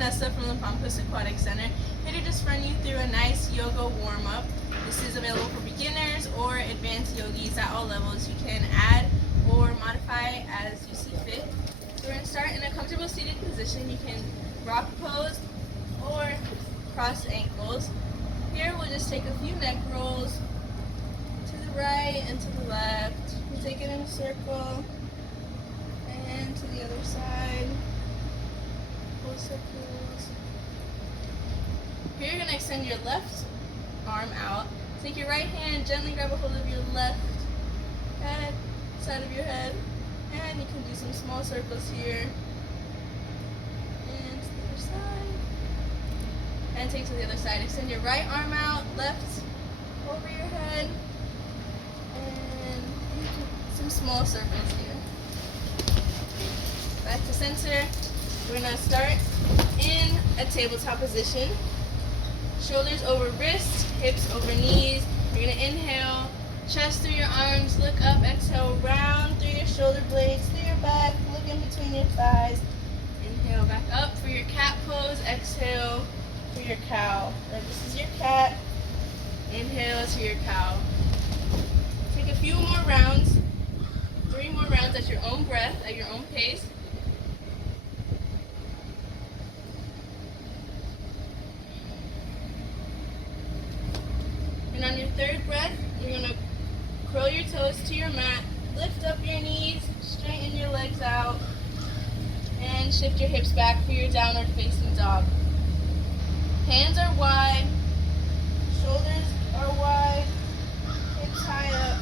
Vanessa from the Pompous Aquatic Center, here to just run you through a nice yoga warm-up. This is available for beginners or advanced yogis at all levels. You can add or modify as you see fit. So we're going to start in a comfortable seated position. You can rock pose or cross ankles. Here we'll just take a few neck rolls to the right and to the left. We'll take it in a circle and to the other side. Full circles. Here you're going to extend your left arm out. Take your right hand, gently grab a hold of your left head, side of your head, and you can do some small circles here. And to the other side. And take to the other side. Extend your right arm out, left over your head, and some small circles here. Back to center. We're going to start in a tabletop position. Shoulders over wrists, hips over knees. You're going to inhale, chest through your arms, look up, exhale, round through your shoulder blades, through your back, look in between your thighs. Inhale back up for your cat pose, exhale for your cow. Now this is your cat. Inhale to your cow. Take a few more rounds, 3 more rounds at your own breath, at your own pace. And on your third breath, you're going to curl your toes to your mat, lift up your knees, straighten your legs out, and shift your hips back for your downward facing dog. Hands are wide, shoulders are wide, hips high up,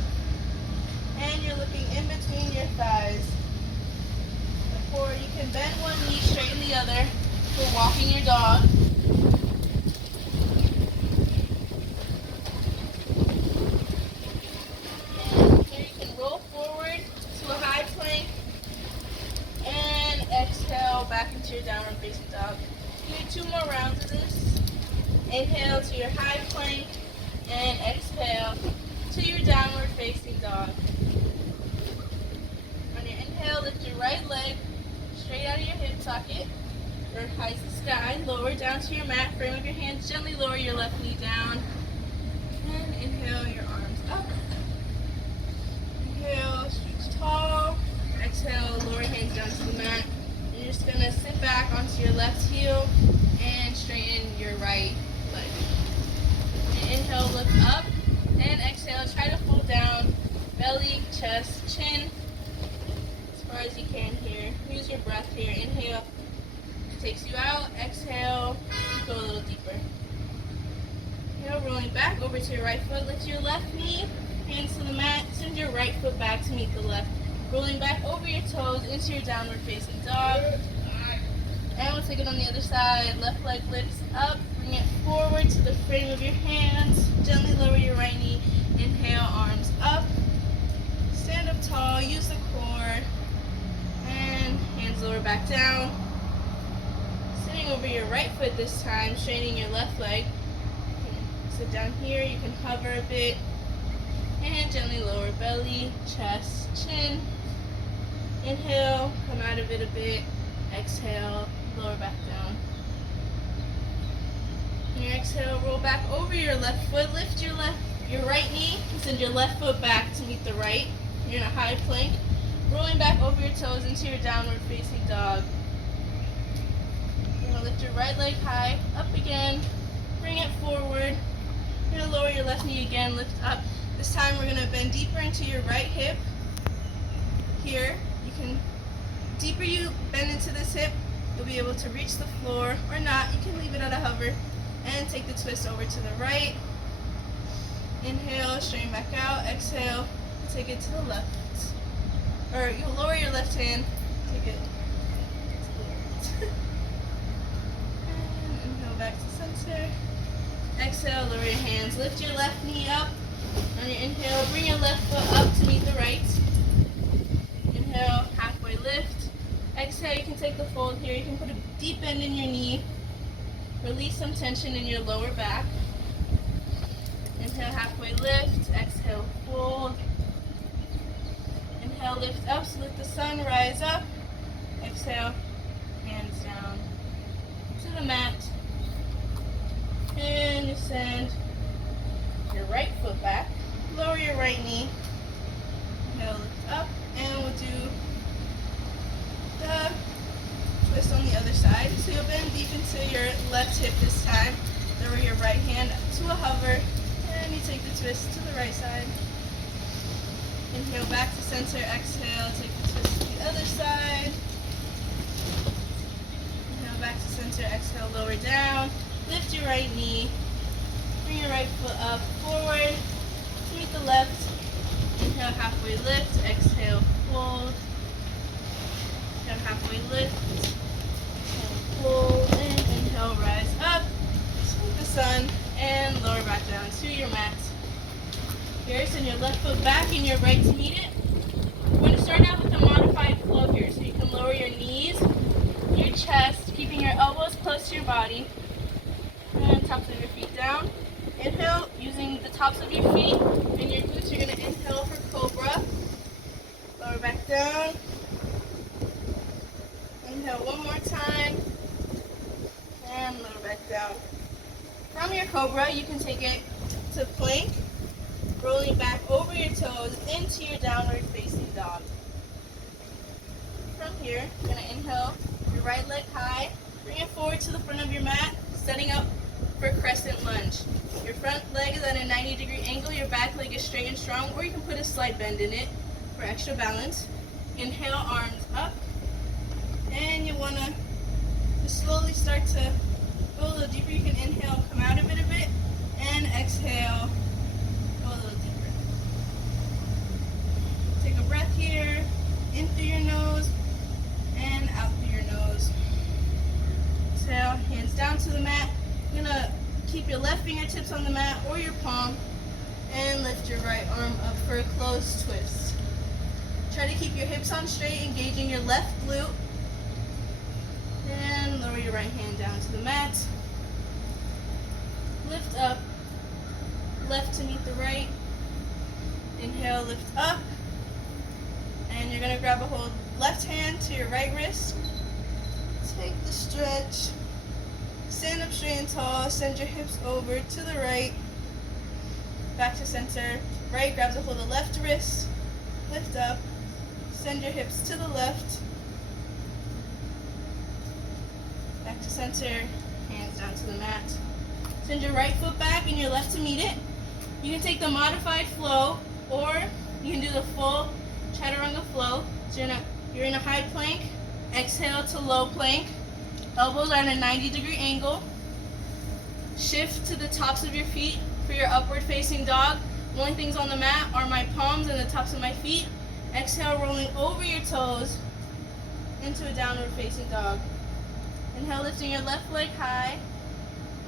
and you're looking in between your thighs. Or you can bend one knee, straighten the other for walking your dog. Back into your downward facing dog. Do 2 more rounds of this. Inhale to your high plank and exhale to your downward facing dog. On your inhale, lift your right leg straight out of your hip socket or high to the sky. Lower down to your mat. Frame of your hands. Gently lower your left knee down. And inhale your arms up. Inhale, stretch tall. Exhale, lower hands down to the mat. You're just going to sit back onto your left heel and straighten your right leg. And inhale, look up, and exhale, try to pull down, belly, chest, chin, as far as you can here. Use your breath here. Inhale, takes you out. Exhale, go a little deeper. Inhale, rolling back over to your right foot. Lift your left knee, hands to the mat. Send your right foot back to meet the left. Rolling back over your toes into your downward facing dog. And we'll take it on the other side. Left leg lifts up. Bring it forward to the frame of your hands. Gently lower your right knee. Inhale, arms up. Stand up tall. Use the core. And hands lower back down. Sitting over your right foot this time. Straightening your left leg. You can sit down here. You can hover a bit. And gently lower belly, chest, chin. Inhale, come out of it a bit. Exhale, lower back down. On your exhale, roll back over your left foot. Lift your right knee and send your left foot back to meet the right. You're in a high plank. Rolling back over your toes into your downward facing dog. You're going to lift your right leg high, up again. Bring it forward. You're going to lower your left knee again, lift up. This time we're going to bend deeper into your right hip. Here, deeper you bend into this hip, you'll be able to reach the floor or not. You can leave it at a hover and take the twist over to the right. Inhale, straighten back out. Exhale, take it to the left. Or you'll lower your left hand, take it to the left. And inhale back to center. Exhale, lower your hands. Lift your left knee up. On your inhale, bring your left foot up to meet the right. Inhale, halfway lift. Exhale, you can take the fold here. You can put a deep bend in your knee. Release some tension in your lower back. Inhale, halfway lift. Exhale, fold. Inhale, lift up, so let the sun rise up. Exhale, hands down. to the mat. And you send your right foot back. Lower your right knee. Inhale, lift up, and we'll do the twist on the other side. So you'll bend deep into your left hip this time. Lower your right hand to a hover, and you take the twist to the right side. Inhale back to center, exhale, take the twist to the other side. Inhale back to center, exhale, lower down. Lift your right knee. Bring your right foot up, forward, to meet the left. Inhale, halfway lift, exhale, fold. Inhale, halfway lift, exhale, fold, and inhale, rise up, meet the sun, and lower back down to your mat. Here, send your left foot back and your right to meet it. We're going to start out with a modified flow here, so you can lower your knees, your chest, keeping your elbows close to your body, and tops of your feet down. Inhale, using the tops of your feet and your glutes, you're going to inhale for cobra. Lower back down. Inhale one more time. And lower back down. From your cobra, you can take it to plank, rolling back over your toes into your downward facing dog. From here, you're going to inhale your right leg high, bring it forward to the front of your mat, setting up for Crescent Lunge. Your front leg is at a 90-degree angle, your back leg is straight and strong, or you can put a slight bend in it for extra balance. Inhale, arms up, and you want to slowly start to go a little deeper. You can inhale, come out of it a bit, and exhale, go a little deeper. Take a breath here, in through your nose, and out through your nose. Exhale, hands down to the mat. You're going to keep your left fingertips on the mat or your palm, and lift your right arm up for a closed twist. Try to keep your hips on straight, engaging your left glute. And lower your right hand down to the mat. Lift up, left to meet the right. Inhale, lift up. And you're going to grab a hold left hand to your right wrist. Take the stretch. Stand up straight and tall, send your hips over to the right, back to center. Right grabs a hold of left wrist, lift up, send your hips to the left, back to center, hands down to the mat. Send your right foot back and your left to meet it. You can take the modified flow, or you can do the full chaturanga flow. So you're in a high plank, exhale to low plank. Elbows are at a 90-degree angle. Shift to the tops of your feet for your upward facing dog. The only things on the mat are my palms and the tops of my feet. Exhale, rolling over your toes into a downward facing dog. Inhale, lifting your left leg high.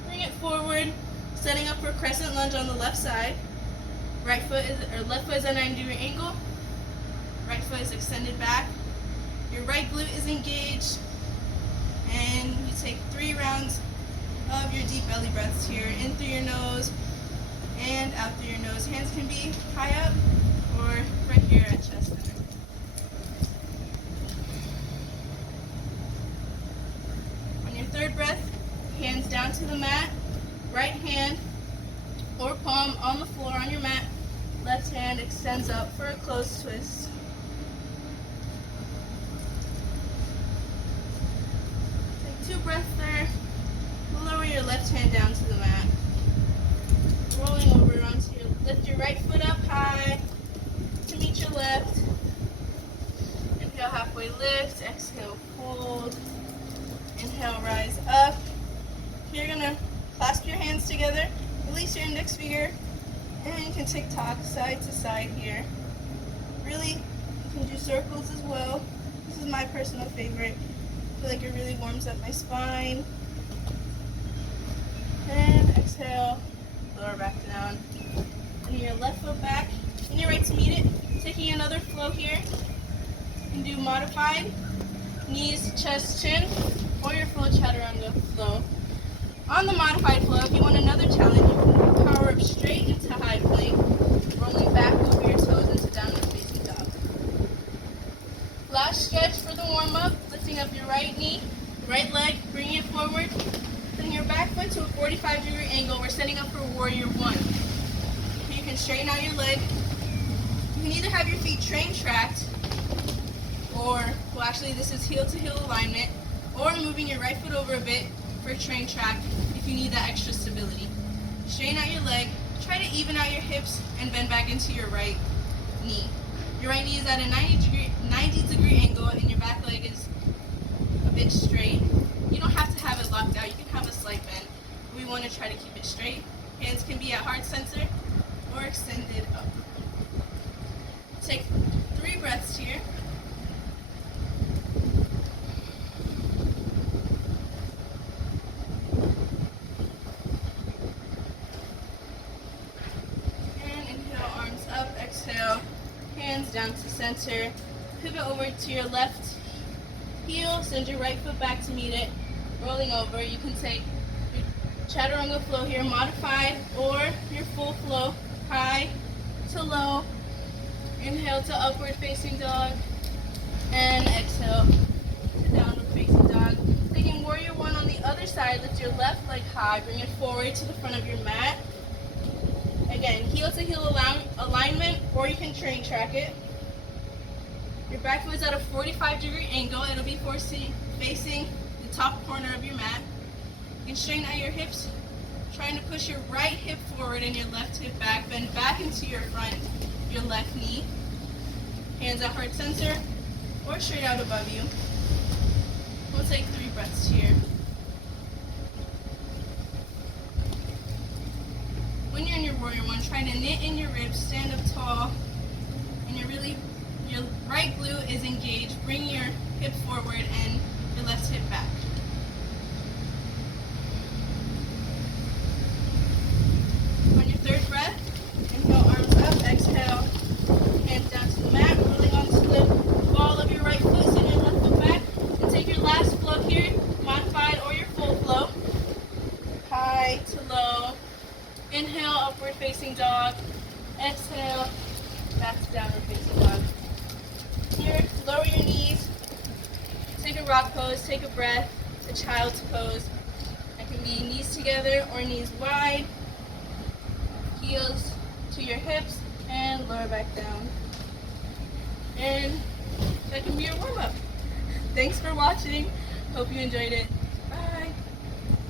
Bring it forward, setting up for Crescent Lunge on the left side. Left foot is at a 90-degree angle. Right foot is extended back. Your right glute is engaged. And you take 3 rounds of your deep belly breaths here. In through your nose and out through your nose. Hands can be high up or right here at chest center. On your third breath, hands down to the mat. Right hand or palm on the floor on your mat. Left hand extends up for a closed twist. Take 2 breaths there. Lower your left hand down to the mat. Rolling over onto your, lift your right foot up high to meet your left. Inhale, halfway lift. Exhale, fold. Inhale, rise up. You're gonna clasp your hands together, release your index finger, and you can tick-tock side to side here. Really, you can do circles as well. This is my personal favorite. I feel like it really warms up my spine. And exhale, lower back down. And your left foot back, and your right to meet it. Taking another flow here. You can do modified, knees, chest, chin, or your full chaturanga flow. On the modified flow, if you want another challenge, you can power up straight into high plank, rolling back over your toes into downward facing dog. Last stretch for the warm-up, lifting up your right knee, right leg, bringing it forward, 45-degree angle. We're setting up for warrior one. You can straighten out your leg. You can either have your feet train tracked, or, well actually this is heel to heel alignment, or moving your right foot over a bit for train track if you need that extra stability. Straighten out your leg, try to even out your hips and bend back into your right knee. Your right knee is at a 90 degree angle and your back leg is a bit straight. You don't have to have it locked out, you can have a slight bend. We want to try to keep it straight. Hands can be at heart center or extended up. Take 3 breaths here. And inhale, arms up, exhale, hands down to center. Pivot over to your left heel, send your right foot back to meet it, rolling over. You can take your chaturanga flow here, modified, or your full flow, high to low. Inhale to upward facing dog, and exhale to downward facing dog. Taking warrior one on the other side, lift your left leg high, bring it forward to the front of your mat. Again, heel to heel alignment, or you can train track it. Your back foot is at a 45-degree angle. It'll be facing the top corner of your mat. You can straighten out your hips, trying to push your right hip forward and your left hip back. Bend back into your front, your left knee. Hands at heart center or straight out above you. We'll take 3 breaths here. When you're in your warrior one, try to knit in your ribs, stand up tall, and your right glute is engaged. Bring your hip forward and your left hip back. On your 3rd breath, inhale, arms up, exhale, hands down to the mat, rolling onto the ball of your right foot, send your left foot back, and take your last flow here, modified or your full flow. High to low. Inhale, upward facing dog. Exhale, back to downward facing dog. Here, lower your knees. Take a rock pose, take a breath, a child's pose. That can be knees together or knees wide. Heels to your hips and lower back down. And that can be your warm-up. Thanks for watching. Hope you enjoyed it.